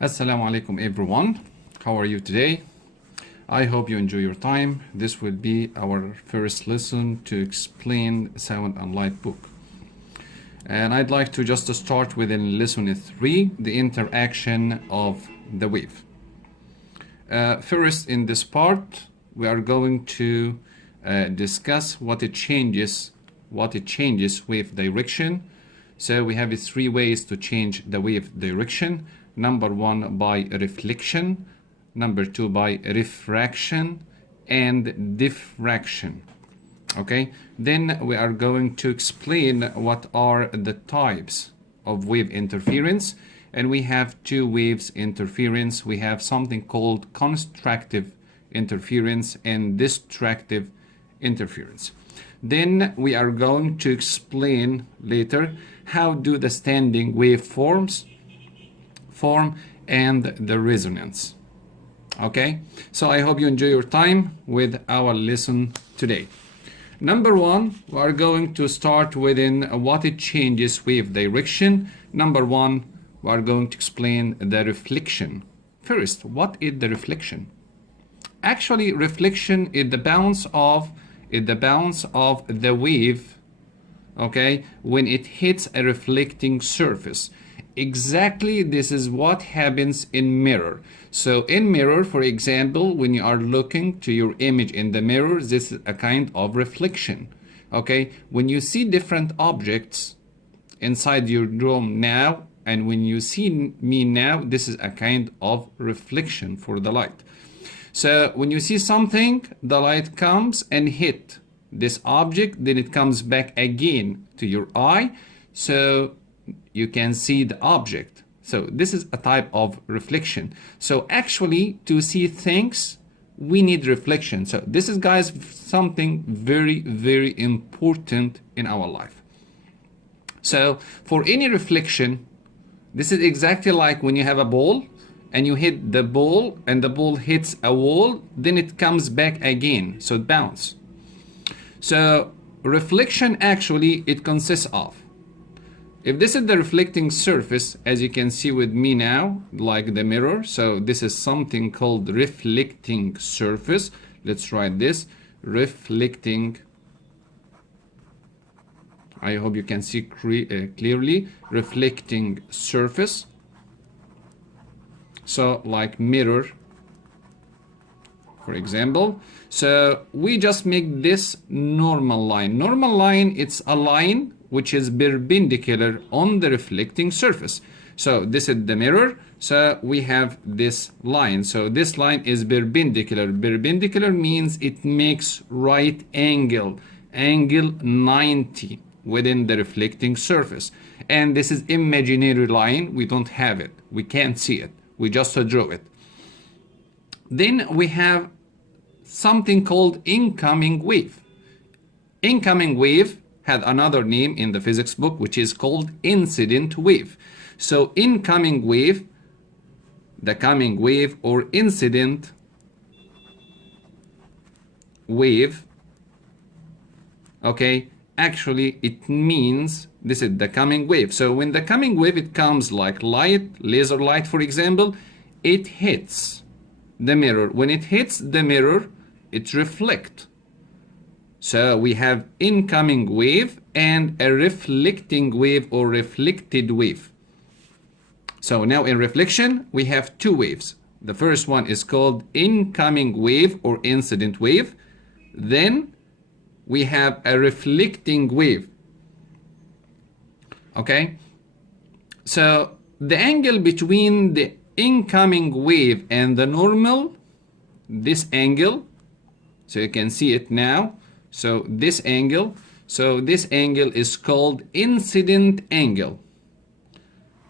Assalamu alaikum everyone. How are you today? I hope you enjoy your time. This will be our first lesson to explain Sound and Light book. And I'd like to just start with in lesson 3, the interaction of the wave. First in this part, we are going to discuss what it changes wave direction. So we have 3 ways to change the wave direction. Number 1 by reflection, number 2 by refraction, and diffraction. Okay, then we are going to explain what are the types of wave interference, and we have 2 waves interference. We have something called constructive interference and destructive interference. Then we are going to explain later how do the standing wave form and the resonance. Okay, so I hope you enjoy your time with our lesson today. Number 1, we are going to start within what it changes wave direction. Number 1, we are going to explain the reflection. First, what is the reflection? Actually, reflection is the bounce of the wave, okay, when it hits a reflecting surface. Exactly, this is what happens in mirror. So in mirror, for example, when you are looking to your image in the mirror, this is a kind of reflection. Okay, when you see different objects inside your room now, and when you see me now, this is a kind of reflection for the light. So when you see something, the light comes and hit this object, then it comes back again to your eye, so you can see the object. So this is a type of reflection. So actually, to see things, we need reflection. So this is, guys, something very, very important in our life. So for any reflection, this is exactly like when you have a ball and you hit the ball and the ball hits a wall, then it comes back again, so it bounces. So reflection, actually, it consists of, if this is the reflecting surface, as you can see with me now, like the mirror, so this is something called reflecting surface. Let's write this, reflecting. I hope you can see clearly, reflecting surface. So like mirror, for example. So we just make this normal line. Normal line, it's a line which is perpendicular on the reflecting surface. So this is the mirror, so we have this line. So this line is perpendicular. Perpendicular means it makes right angle 90 within the reflecting surface. And this is imaginary line, we don't have it, we can't see it, we just draw it. Then we have something called incoming wave. Incoming wave had another name in the physics book, which is called incident wave. So incoming wave, the coming wave, or incident wave, okay, actually it means this is the coming wave. So when the coming wave, it comes like light, laser light, for example, it hits the mirror. When it hits the mirror, it reflects. So we have incoming wave and a reflecting wave or reflected wave. So now in reflection, we have 2 waves. The first one is called incoming wave or incident wave. Then we have a reflecting wave. Okay? So the angle between the incoming wave and the normal, this angle, so you can see it now. So this angle is called incident angle.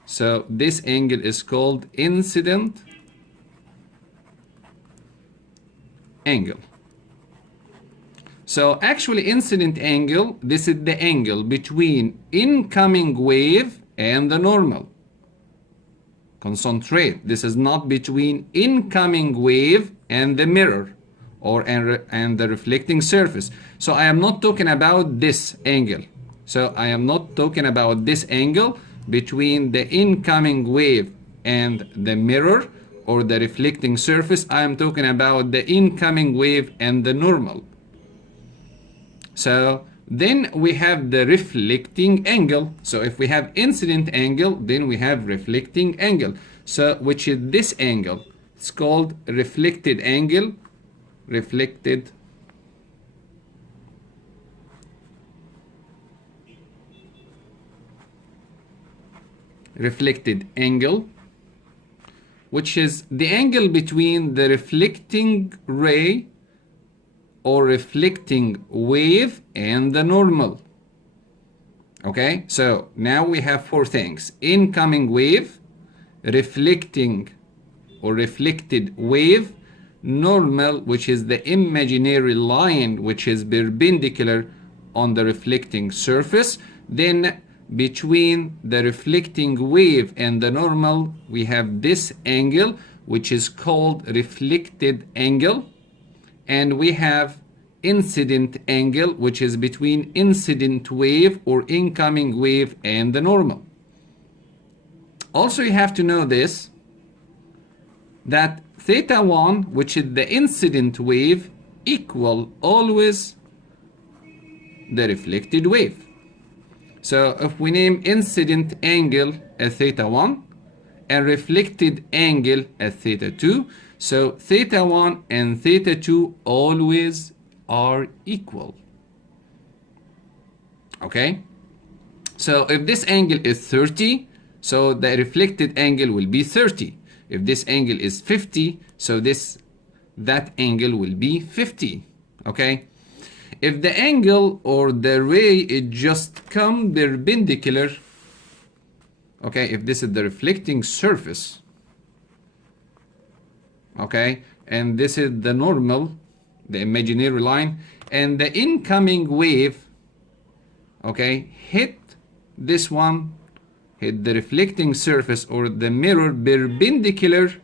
So this angle is called incident angle. So actually incident angle, this is the angle between incoming wave and the normal. Concentrate, this is not between incoming wave and the mirror and the reflecting surface. So I am not talking about this angle. So I am not talking about this angle between the incoming wave and the mirror or the reflecting surface. I am talking about the incoming wave and the normal. So then we have the reflecting angle. So if we have incident angle, then we have reflecting angle. So which is this angle. It's called reflected angle. Reflected angle, which is the angle between the reflecting ray or reflecting wave and the normal. Okay, so now we have four things: incoming wave, reflecting or reflected wave, normal, which is the imaginary line which is perpendicular on the reflecting surface. Then between the reflecting wave and the normal, we have this angle which is called reflected angle. And we have incident angle, which is between incident wave or incoming wave and the normal. Also, you have to know this, that theta 1, which is the incident wave, equal always the reflected wave. So if we name incident angle as theta 1 and reflected angle as theta 2, so theta 1 and theta 2 always are equal. Okay? So if this angle is 30, so the reflected angle will be 30. If this angle is 50, so that angle will be 50. Okay? If the angle or the ray is just come perpendicular, okay, if this is the reflecting surface, okay, and this is the normal, the imaginary line, and the incoming wave, okay, hit this one, hit the reflecting surface or the mirror perpendicular,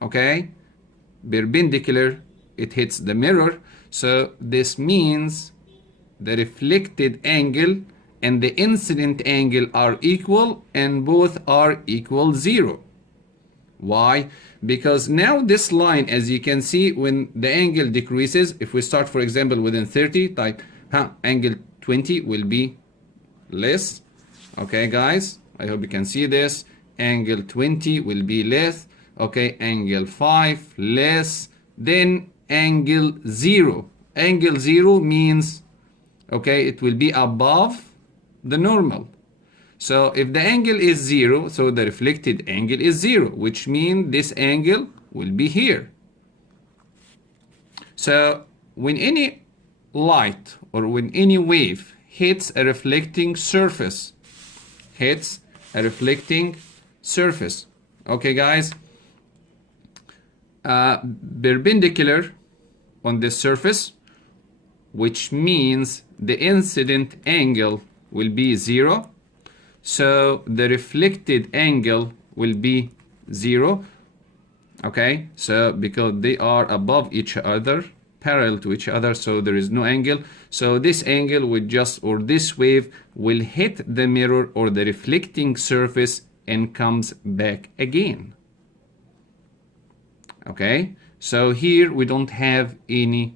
okay, perpendicular, it hits the mirror. So this means the reflected angle and the incident angle are equal, and both are equal 0. Why? Because now this line, as you can see, when the angle decreases, if we start, for example, within 30, type angle 20 will be less. Okay, guys, I hope you can see this. Angle 20 will be less. Okay, angle 5 less. Then angle 0. Angle 0 means, okay, it will be above the normal. So if the angle is 0, so the reflected angle is 0, which means this angle will be here. So when any light or when any wave hits a reflecting surface, okay, guys, perpendicular on this surface, which means the incident angle will be 0. So the reflected angle will be 0. Okay, so because they are above each other, parallel to each other, so there is no angle. So this angle will just, or this wave will hit the mirror or the reflecting surface and comes back again. Okay, so here we don't have any,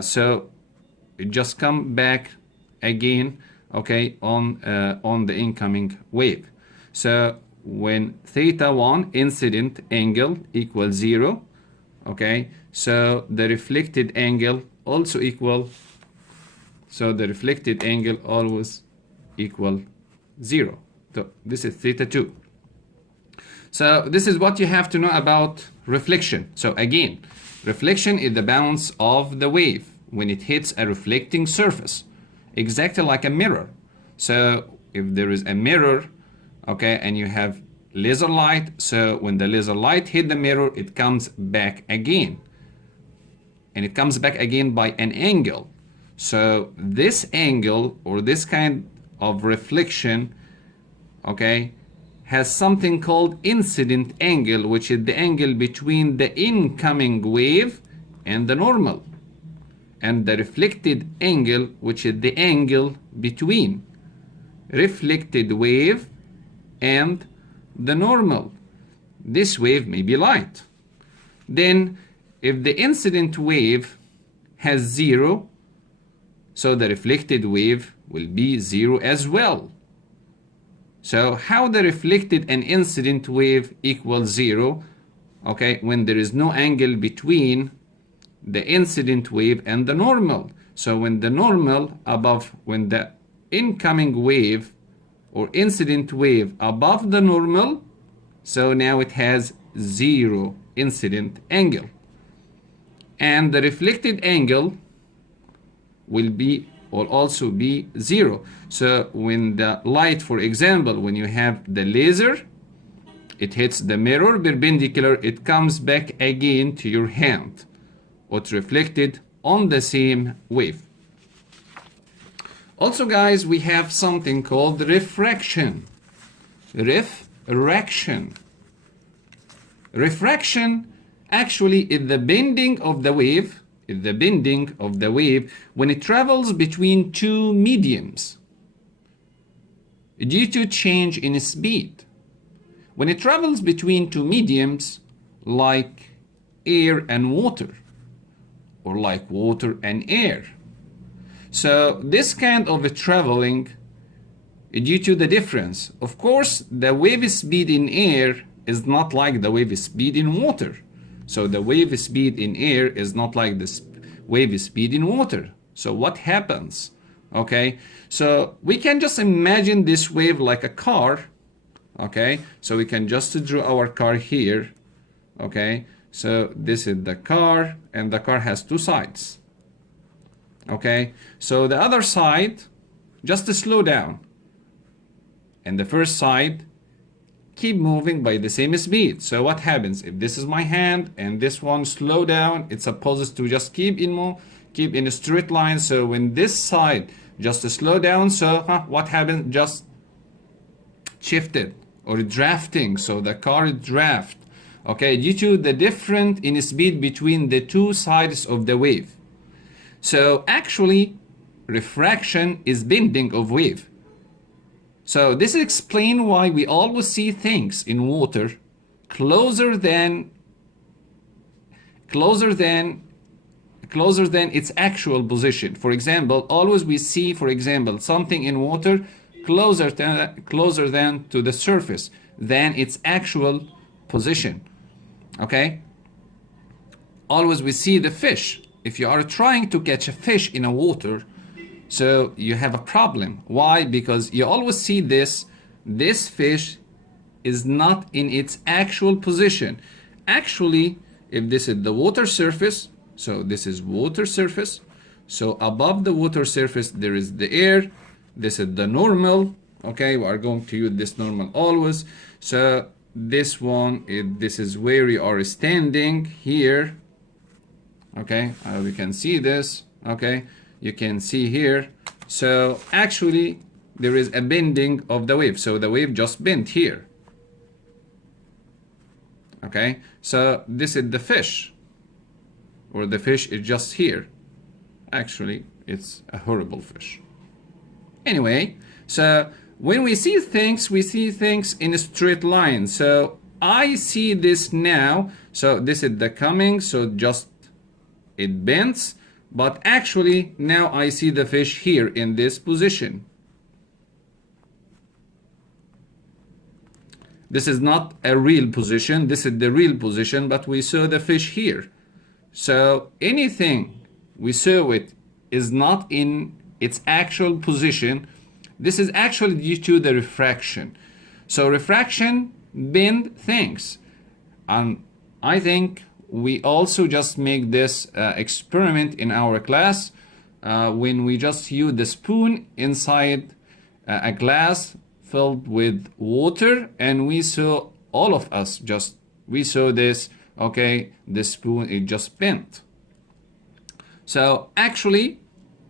so it just come back again, okay, on the incoming wave. So when theta 1 incident angle equals 0, okay, so the reflected angle also equal, so the reflected angle always equal 0. So this is theta 2. So this is what you have to know about reflection. So again, reflection is the bounce of the wave when it hits a reflecting surface, exactly like a mirror. So if there is a mirror, okay, and you have laser light, so when the laser light hit the mirror, it comes back again. And it comes back again by an angle. So this angle or this kind of reflection, okay, has something called incident angle, which is the angle between the incoming wave and the normal, and the reflected angle, which is the angle between reflected wave and the normal. This wave may be light. Then if the incident wave has 0, so the reflected wave will be 0 as well. So how the reflected and incident wave equals 0? Okay, when there is no angle between the incident wave and the normal. So when the normal above, when the incoming wave or incident wave above the normal, so now it has 0 incident angle. And the reflected angle will also be 0. So when the light, for example, when you have the laser, it hits the mirror perpendicular, it comes back again to your hand. It's reflected on the same wave. Also, guys, we have something called refraction. Refraction. Refraction actually is the bending of the wave, when it travels between two mediums due to change in speed. When it travels between two mediums like air and water, or like water and air. So this kind of a traveling due to the difference. Of course, the wave speed in air is not like the wave speed in water. So the wave speed in air is not like the wave speed in water. So what happens? Okay, so we can just imagine this wave like a car. Okay, so we can just draw our car here. Okay, so this is the car, and the car has two sides. Okay, so the other side, just to slow down. And the first side, keep moving by the same speed. So what happens if this is my hand and this one slow down? It's supposed to just keep in a straight line. So when this side just to slow down, so what happens? Just shifted or drafting. So the car draft. Okay, due to the difference in speed between the two sides of the wave. So actually, refraction is bending of wave. So this explains why we always see things in water closer than its actual position. For example, always we see, for example, something in water closer than to the surface than its actual position. Okay? Always we see the fish. If you are trying to catch a fish in a water, so you have a problem. Why? Because you always see this fish is not in its actual position. Actually, if this is the water surface, so this is water surface, so above the water surface there is the air. This is the normal. Okay, we are going to use this normal always. So this one, this is where you are standing here. Okay, we can see this. Okay, you can see here. So actually there is a bending of the wave. So the wave just bent here. Okay, so this is the fish, or the fish is just here. Actually, it's a horrible fish. Anyway, so when we see things in a straight line. So I see this now. So this is the coming. So just it bends. But actually, now I see the fish here in this position. This is not a real position. This is the real position, but we saw the fish here. So anything we saw it is not in its actual position. This is actually due to the refraction. So refraction bend things. And I think we also just make this experiment in our class when we just use the spoon inside a glass filled with water, and we saw, all of us just, we saw this, okay, the spoon, it just bent. So actually,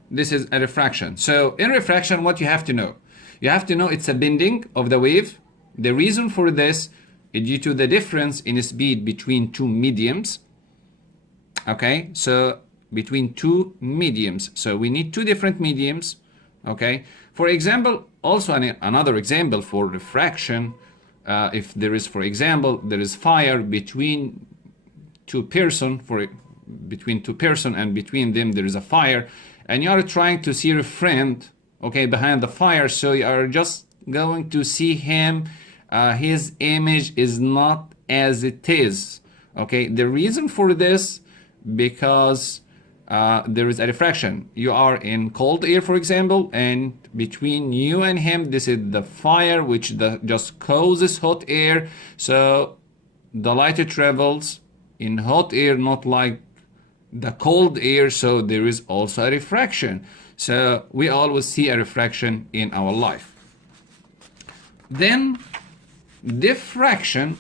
this is a refraction. So in refraction, what you have to know? You have to know it's a bending of the wave. The reason for this is due to the difference in speed between two mediums. Okay, so between two mediums. So we need two different mediums. Okay, for example, also another example for refraction, if there is, for example, there is fire between two person, between two person, and between them there is a fire, and you are trying to see your friend, okay, behind the fire, so you are just going to see him. His image is not as it is. Okay, the reason for this, because there is a refraction. You are in cold air, for example, and between you and him, this is the fire which just causes hot air. So the light travels in hot air, not like the cold air. So there is also a refraction. So we always see a refraction in our life. Then diffraction.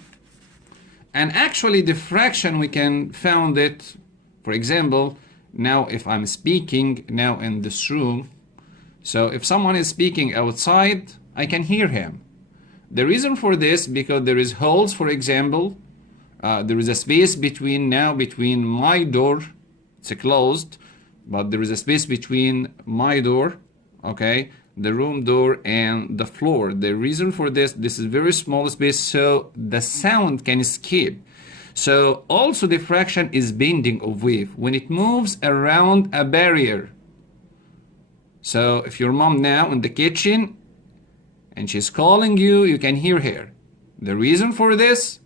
And actually diffraction, we can found it, for example, now if I'm speaking now in this room, so if someone is speaking outside, I can hear him. The reason for this, because there is holes, for example, there is a space between my door, it's closed, but there is a space between my door, okay, the room door and the floor. The reason for this is very small space, so the sound can escape. So also diffraction is bending of wave when it moves around a barrier. So if your mom now in the kitchen and she's calling you, you can hear her. The reason for this,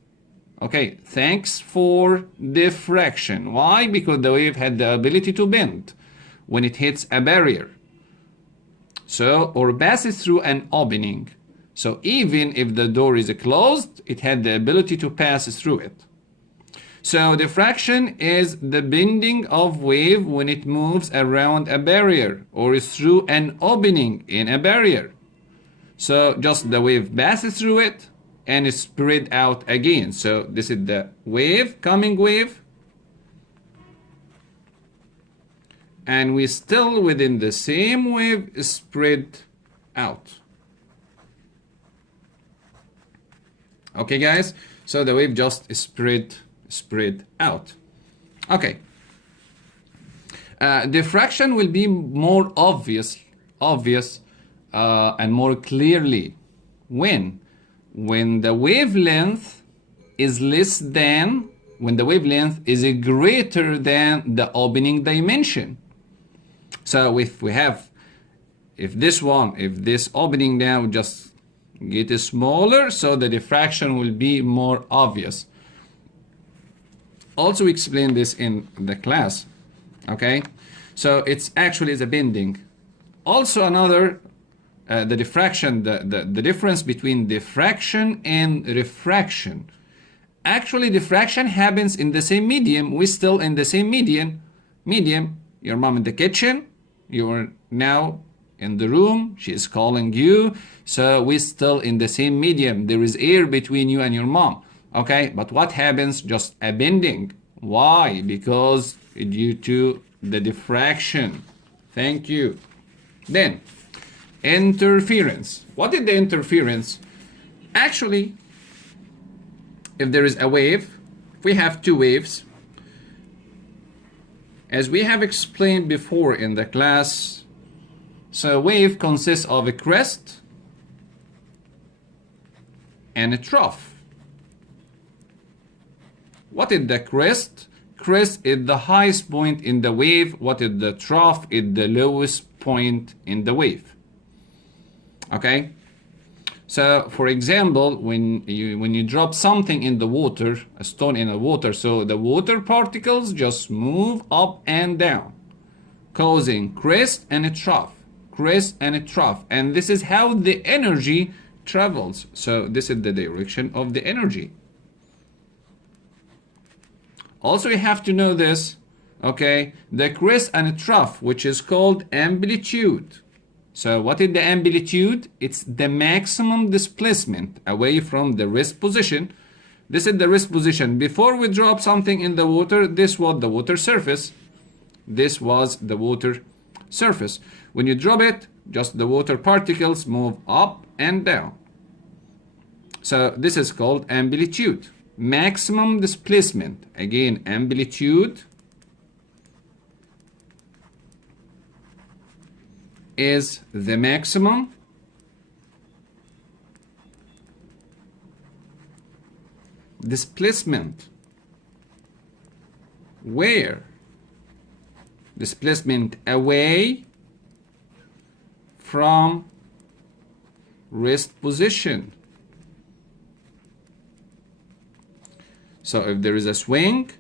okay, thanks for diffraction. Why? Because the wave had the ability to bend when it hits a barrier. So, or passes through an opening. So even if the door is closed, it had the ability to pass through it. So diffraction is the bending of wave when it moves around a barrier or through an opening in a barrier. So just the wave passes through it and is spread out again. So this is the wave, coming wave. And we still within the same wave spread out. Okay, guys, so the wave just spread out. Okay, diffraction will be more obvious and more clearly when the wavelength is less than, when the wavelength is greater than the opening dimension. So if this opening now just get smaller, so the diffraction will be more obvious. Also explain this in the class, okay? So it's actually the bending. Also another, the diffraction, the difference between diffraction and refraction. Actually diffraction happens in the same medium. We're still in the same medium. Your mom in the kitchen, you're now in the room, she is calling you, so we're still in the same medium. There is air between you and your mom, okay? But what happens? Just a bending. Why? Because due to the diffraction. Thank you. Then interference. What is the interference? Actually, if there is a wave, if we have two waves, as we have explained before in the class, so a wave consists of a crest and a trough. What is the crest? Crest is the highest point in the wave. What is the trough? Is the lowest point in the wave. Okay? So for example, when you drop something in the water, a stone in the water, so the water particles just move up and down, causing crest and a trough, crest and a trough. And this is how the energy travels. So this is the direction of the energy. Also, you have to know this, okay? The crest and a trough, which is called amplitude. So what is the amplitude? It's the maximum displacement away from the rest position. This is the rest position. Before we drop something in the water, this was the water surface. This was the water surface. When you drop it, just the water particles move up and down. So this is called amplitude. Maximum displacement. Again, amplitude is the maximum displacement. Where? Displacement away from rest position. So if there is a swing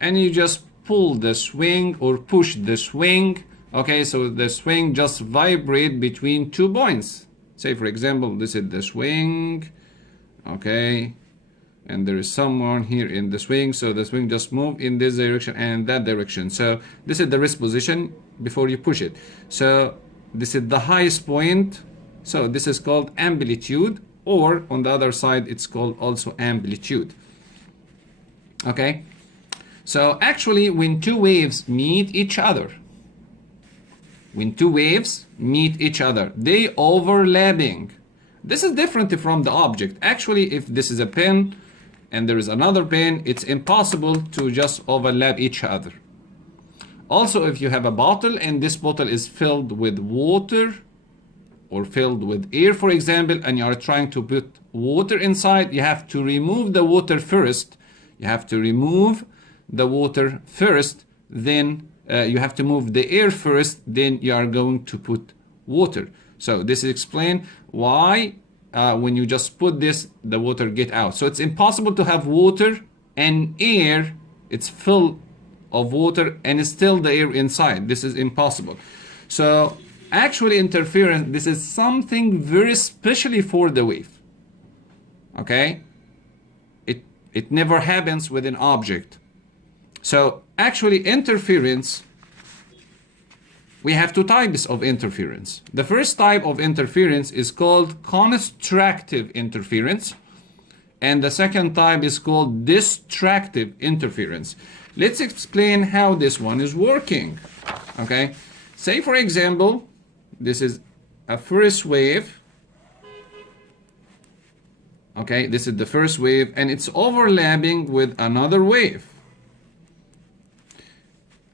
and you just pull the swing or push the swing, okay, so the swing just vibrate between 2 points. Say for example, this is the swing, okay, and there is someone here in the swing, so the swing just move in this direction and that direction. So this is the rest position before you push it. So this is the highest point, so this is called amplitude, or on the other side it's called also amplitude. Okay, so actually when two waves meet each other, they overlapping. This is different from the object. Actually, if this is a pen and there is another pen, it's impossible to just overlap each other. Also, if you have a bottle and this bottle is filled with water or filled with air, for example, and you are trying to put water inside, you have to remove the water first. Then you have to move the air first, then you are going to put water. So this is explain why when you just put this, the water get out. So it's impossible to have water and air, it's full of water and still the air inside. This is impossible. So actually interference, this is something very specially for the wave. Okay, it never happens with an object. So actually interference, we have two types of interference. The first type of interference is called constructive interference, and the second type is called destructive interference. Let's explain how this one is working. Okay, say for example, this is a first wave. Okay, this is the first wave and it's overlapping with another wave.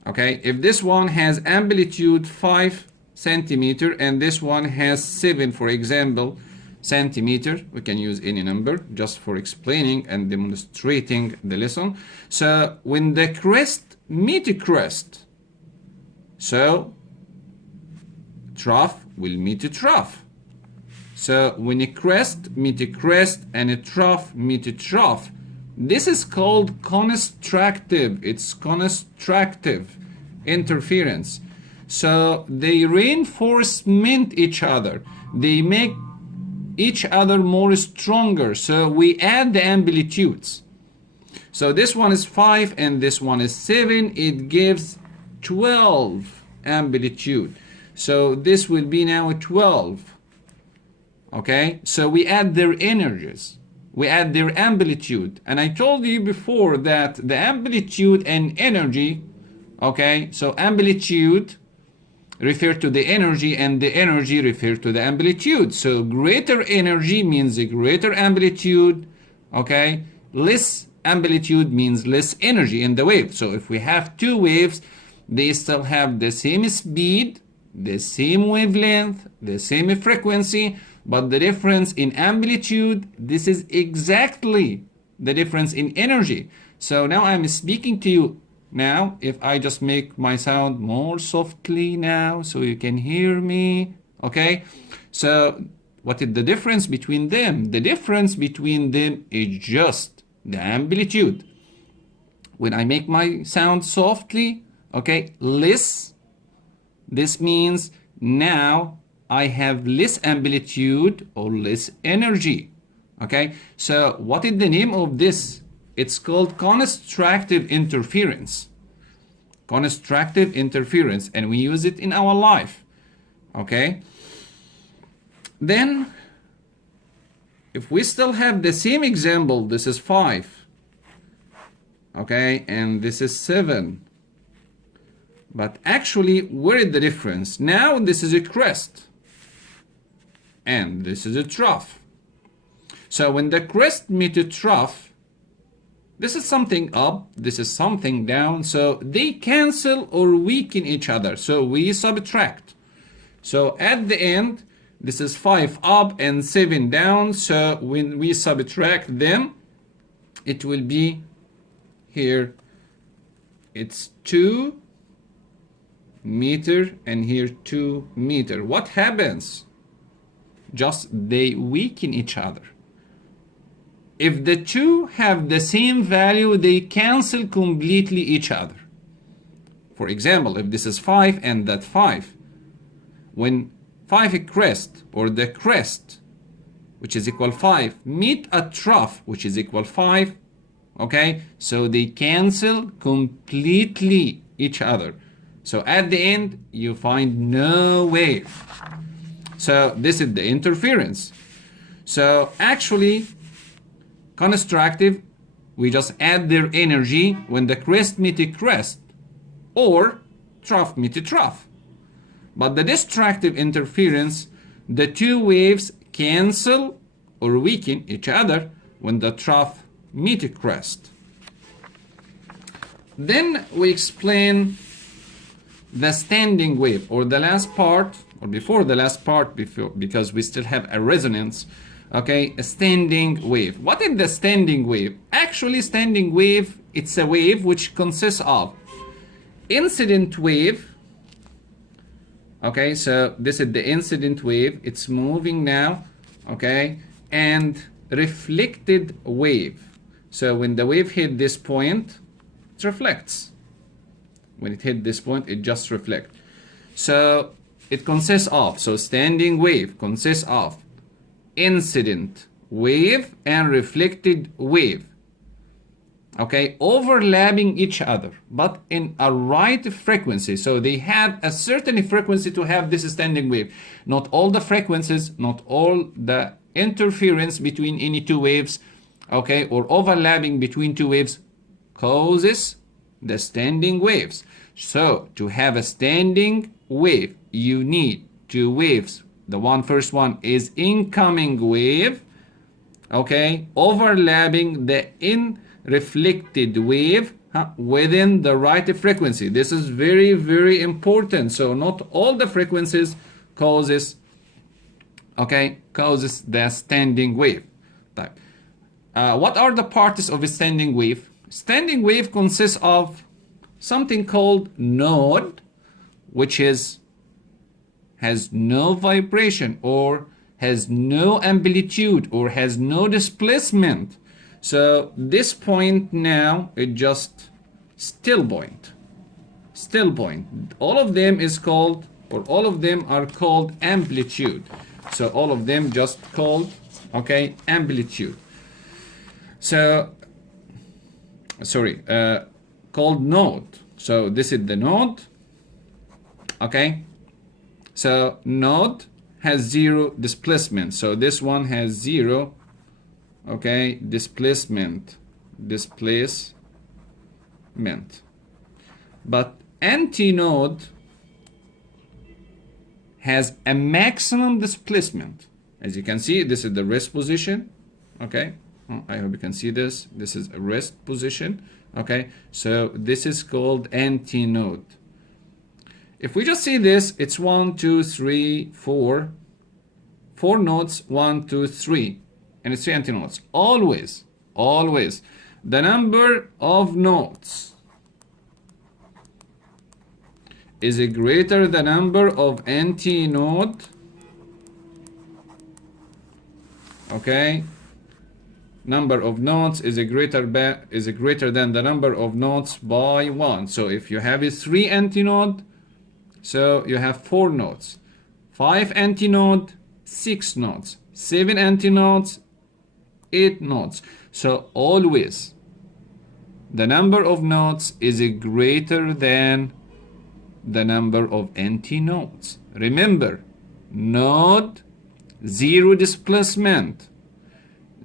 Okay, if this one has amplitude 5 centimeter and this one has 7, for example, centimeter, we can use any number just for explaining and demonstrating the lesson. So when the crest meet crest, so trough will meet a trough. So when a crest meet a crest and a trough meet a trough, this is called constructive. It's constructive interference. So they reinforcement each other. They make each other more stronger. So we add the amplitudes. So this one is 5 and this one is 7. It gives 12 amplitude. So this will be now 12. Okay, so we add their energies, we add their amplitude, and I told you before that the amplitude and energy, okay, so amplitude refer to the energy and the energy refer to the amplitude. So greater energy means a greater amplitude, okay, less amplitude means less energy in the wave. So if we have two waves, they still have the same speed, the same wavelength, the same frequency, but the difference in amplitude, this is exactly the difference in energy. So now I'm speaking to you. Now, if I just make my sound more softly now so you can hear me, okay? So what is the difference between them? The difference between them is just the amplitude. When I make my sound softly, okay, less, this means now I have less amplitude or less energy. Okay, so what is the name of this? It's called constructive interference. Constructive interference, and we use it in our life. Okay, then if we still have the same example, this is 5, okay, and this is 7. But actually, where is the difference? Now this is a crest and this is a trough. So when the crest meet a trough, this is something up, this is something down, so they cancel or weaken each other, so we subtract. So at the end, this is 5 up and 7 down, so when we subtract them, it will be here, it's 2 meter, and here 2 meter. What happens? Just they weaken each other. If the two have the same value, they cancel completely each other. For example, if this is 5 and that 5, when 5 crest, or the crest, which is equal 5, meet a trough, which is equal 5, okay, so they cancel completely each other. So at the end, you find no wave. So this is the interference. So actually, constructive, we just add their energy when the crest meet a crest, or trough meet a trough. But the destructive interference, the two waves cancel or weaken each other when the trough meet a crest. Then we explain the standing wave, or the last part, or before the last part, because we still have a resonance. Okay, a standing wave. What is the standing wave? Actually, standing wave, it's a wave which consists of incident wave. Okay, so this is the incident wave, it's moving now, okay, and reflected wave. So when the wave hit this point, it reflects. When it hit this point, it just reflects. So it consists of, so standing wave consists of incident wave and reflected wave. Okay, overlapping each other, but in a right frequency. So they have a certain frequency to have this standing wave. Not all the frequencies, not all the interference between any two waves, okay, or overlapping between two waves causes the standing waves. So to have a standing wave, you need two waves. The first one is incoming wave, okay, overlapping the reflected wave within the right frequency. This is very, very important. So not all the frequencies causes the standing wave type. What are the parts of a standing wave? Standing wave consists of something called node, which has no vibration, or has no amplitude, or has no displacement. So this point now is just still point. All of them is called, or all of them are called amplitude. So all of them just called, okay, amplitude. So called node. So this is the node, okay. So node has zero displacement. So this one has zero, okay, displacement. But antinode has a maximum displacement. As you can see, this is the rest position, okay. I hope you can see this. This is a rest position, okay. So this is called antinode. If we just see this, it's 1, 2, 3, 4 nodes, 1, 2, 3, and it's 3 antinodes. Always the number of nodes is greater the number of antinode, okay. Number of nodes is greater than the number of nodes by 1. So if you have a 3 antinode, so you have 4 nodes, 5 antinode, 6 nodes, 7 antinodes, 8 nodes. So always the number of nodes is greater than the number of antinodes. Remember, node, zero displacement,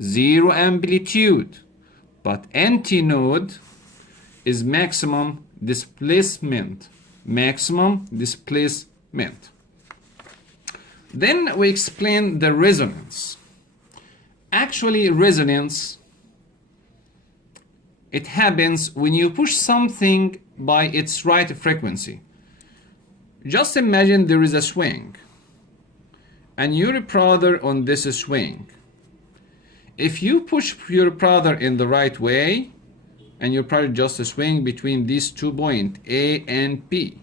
zero amplitude, but antinode is maximum displacement. Then we explain the resonance. Actually, resonance, it happens when you push something by its right frequency. Just imagine there is a swing and you're a brother on this swing. If you push your brother in the right way, and your brother just swing between these 2 points, A and B.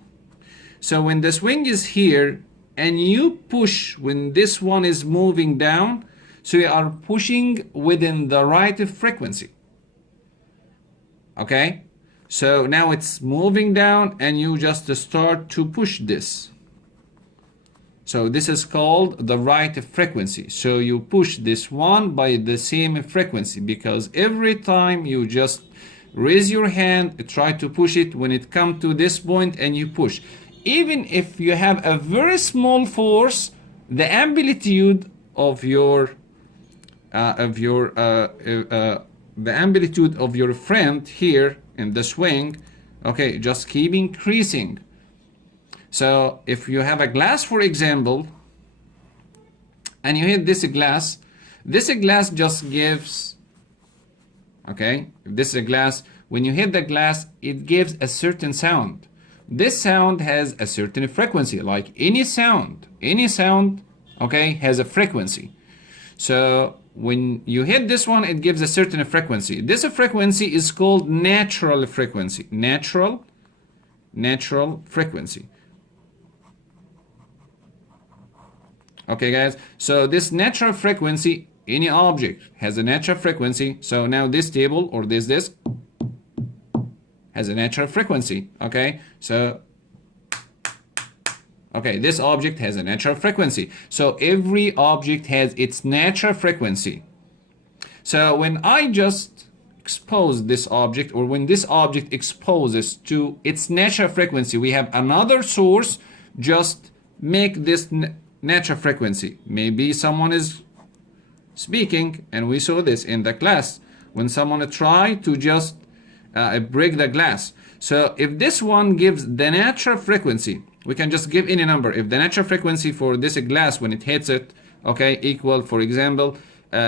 So when the swing is here, and you push when this one is moving down, so you are pushing within the right frequency. Okay? So now it's moving down, and you just start to push this. So this is called the right frequency. So you push this one by the same frequency, because every time you just raise your hand, try to push it when it comes to this point, and you push. Even if you have a very small force, the amplitude of your the amplitude of your friend here in the swing, okay, just keep increasing. So if you have a glass, for example, and you hit this glass just gives, okay, if this is a glass, when you hit the glass, it gives a certain sound. This sound has a certain frequency, like any sound, okay, has a frequency. So when you hit this one, it gives a certain frequency. This frequency is called natural frequency. Natural frequency. Okay, guys, so this natural frequency, any object has a natural frequency. So now this table or this disc has a natural frequency. Okay, so okay, this object has a natural frequency. So every object has its natural frequency. So when I just expose this object, or when this object exposes to its natural frequency, we have another source just make this natural frequency. Maybe someone is speaking, and we saw this in the class when someone tried to just break the glass. So if this one gives the natural frequency, we can just give any number. If the natural frequency for this glass when it hits it, okay, equal, for example,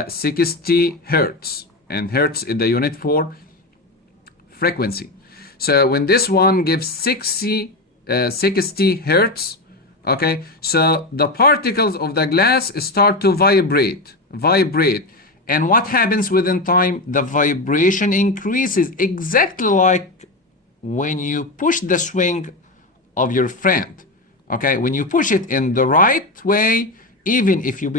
60 hertz, and hertz is the unit for frequency. So when this one gives 60 hertz, okay, so the particles of the glass start to vibrate. And what happens within time? The vibration increases, exactly like when you push the swing of your friend. Okay, when you push it in the right way, even if you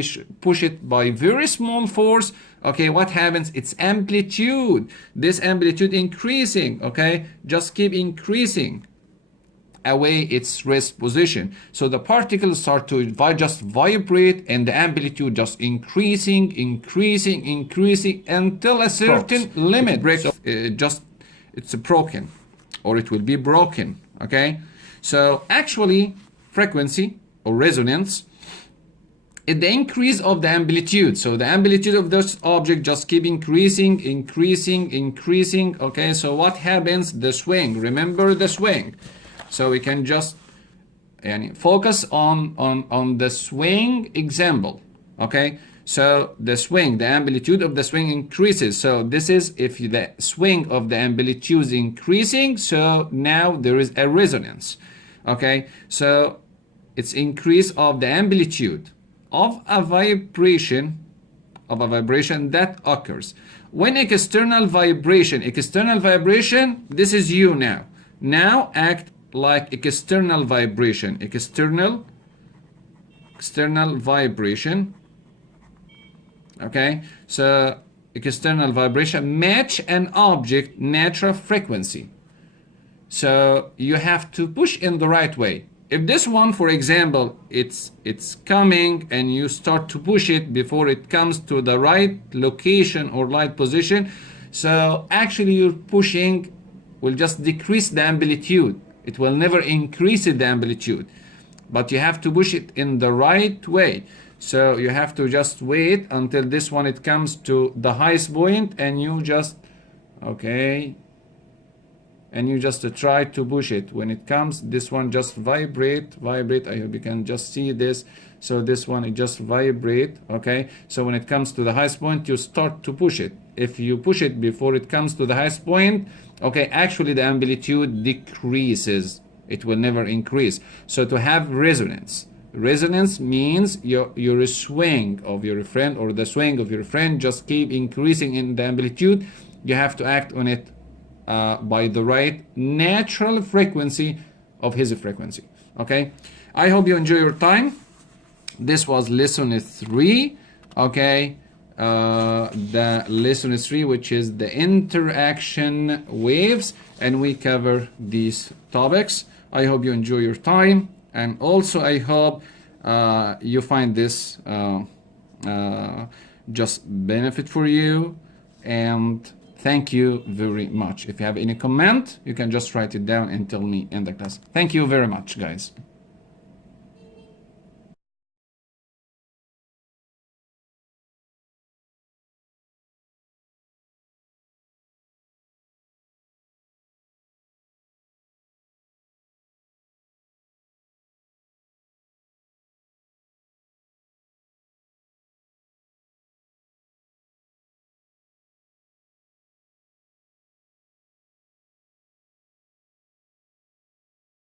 push it by very small force, okay, what happens? Its amplitude, this amplitude increasing, okay, just keep increasing away its rest position. So the particles start to just vibrate, and the amplitude just increasing until a certain limit. So it's broken, or it will be broken. Okay, so actually frequency or resonance is the increase of the amplitude. So the amplitude of this object just keep increasing. Okay, so what happens? The swing, remember the swing. So we can just focus on the swing example. Okay, so the swing, the amplitude of the swing increases. So this is if the swing of the amplitude is increasing, so now there is a resonance. Okay, so it's increase of the amplitude of a vibration that occurs when external vibration, this is you now act like external vibration, external vibration. Okay, so external vibration match an object natural frequency. So you have to push in the right way. If this one, for example, it's coming and you start to push it before it comes to the right location or right position, so actually your pushing will just decrease the amplitude. It will never increase the amplitude, but you have to push it in the right way. So you have to just wait until this one it comes to the highest point, and you just try to push it. When it comes, this one just vibrate. I hope you can just see this. So this one, it just vibrate. Okay, so when it comes to the highest point, you start to push it. If you push it before it comes to the highest point, okay, actually the amplitude decreases. It will never increase. So to have resonance, Resonance means your swing of your friend, or the swing of your friend just keep increasing in the amplitude. You have to act on it by the right natural frequency of his frequency. Okay, I hope you enjoy your time. This was lesson 3. Okay, the lesson 3, which is the interaction waves, and we cover these topics. I hope you enjoy your time, and also I hope you find this just benefit for you. And thank you very much. If you have any comment, you can just write it down and tell me in the class. Thank you very much, guys.